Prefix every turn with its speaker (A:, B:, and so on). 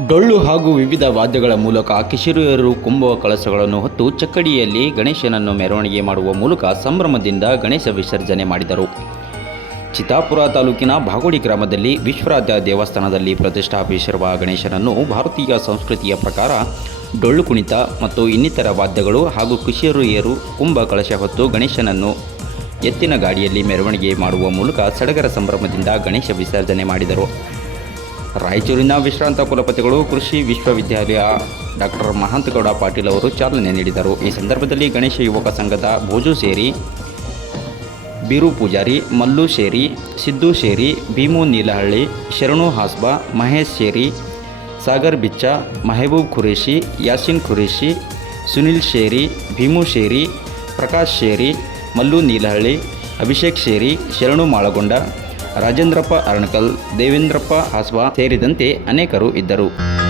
A: ಡೊಳ್ಳು ಹಾಗೂ ವಿವಿಧ ವಾದ್ಯಗಳ ಮೂಲಕ ಕಿಶೋರಿಯರು ಕುಂಭ ಕಳಸಗಳನ್ನು ಹೊತ್ತು ಚಕ್ಕಡಿಯಲ್ಲಿ ಗಣೇಶನನ್ನು ಮೆರವಣಿಗೆ ಮಾಡುವ ಮೂಲಕ ಸಂಭ್ರಮದಿಂದ ಗಣೇಶ ವಿಸರ್ಜನೆ ಮಾಡಿದರು. ಚಿತ್ತಾಪುರ ತಾಲೂಕಿನ ಬಾಗೋಡಿ ಗ್ರಾಮದಲ್ಲಿ ವಿಶ್ವರಾಧ್ಯ ದೇವಸ್ಥಾನದಲ್ಲಿ ಪ್ರತಿಷ್ಠಾಪಿಸಿರುವ ಗಣೇಶನನ್ನು ಭಾರತೀಯ ಸಂಸ್ಕೃತಿಯ ಪ್ರಕಾರ ಡೊಳ್ಳು ಕುಣಿತ ಮತ್ತು ಇನ್ನಿತರ ವಾದ್ಯಗಳು ಹಾಗೂ ಕಿಶೋರಿಯರು ಕುಂಭ ಕಳಶ ಹೊತ್ತು ಗಣೇಶನನ್ನು ಎತ್ತಿನ ಗಾಡಿಯಲ್ಲಿ ಮೆರವಣಿಗೆ ಮಾಡುವ ಮೂಲಕ ಸಡಗರ ಸಂಭ್ರಮದಿಂದ ಗಣೇಶ ವಿಸರ್ಜನೆ ಮಾಡಿದರು. ರಾಯಚೂರಿನ ವಿಶ್ರಾಂತ ಕುಲಪತಿಗಳು ಕೃಷಿ ವಿಶ್ವವಿದ್ಯಾಲಯ ಡಾಕ್ಟರ್ ಮಹಾಂತಗೌಡ ಪಾಟೀಲ್ ಅವರು ಚಾಲನೆ ನೀಡಿದರು. ಈ ಸಂದರ್ಭದಲ್ಲಿ ಗಣೇಶ ಯುವಕ ಸಂಘದ ಭೋಜು ಸೇರಿ, ಬೀರು ಪೂಜಾರಿ ಮಲ್ಲು ಶೇರಿ ಸಿದ್ದು ಶೇರಿ ಭೀಮು ನೀಲಹಳ್ಳಿ, ಶರಣು ಹಾಸ್ಬಾ, ಮಹೇಶ್ ಶೇರಿ ಸಾಗರ್ ಬಿಚ್ಚ, ಮೆಹಬೂಬ್ ಖುರೇಶಿ ಯಾಸಿನ್ ಖುರೇಶಿ ಸುನಿಲ್ ಶೇರಿ ಭೀಮು ಶೇರಿ ಪ್ರಕಾಶ್ ಶೇರಿ ಮಲ್ಲು ನೀಲಹಳ್ಳಿ, ಅಭಿಷೇಕ್ ಶೇರಿ ಶರಣು ಮಾಳಗೊಂಡ ರಾಜೇಂದ್ರಪ್ಪ ಅರಣಕಲ್ ದೇವೇಂದ್ರಪ್ಪ ಹಾಸ್ವಾ ಸೇರಿದಂತೆ ಅನೇಕರು ಇದ್ದರು.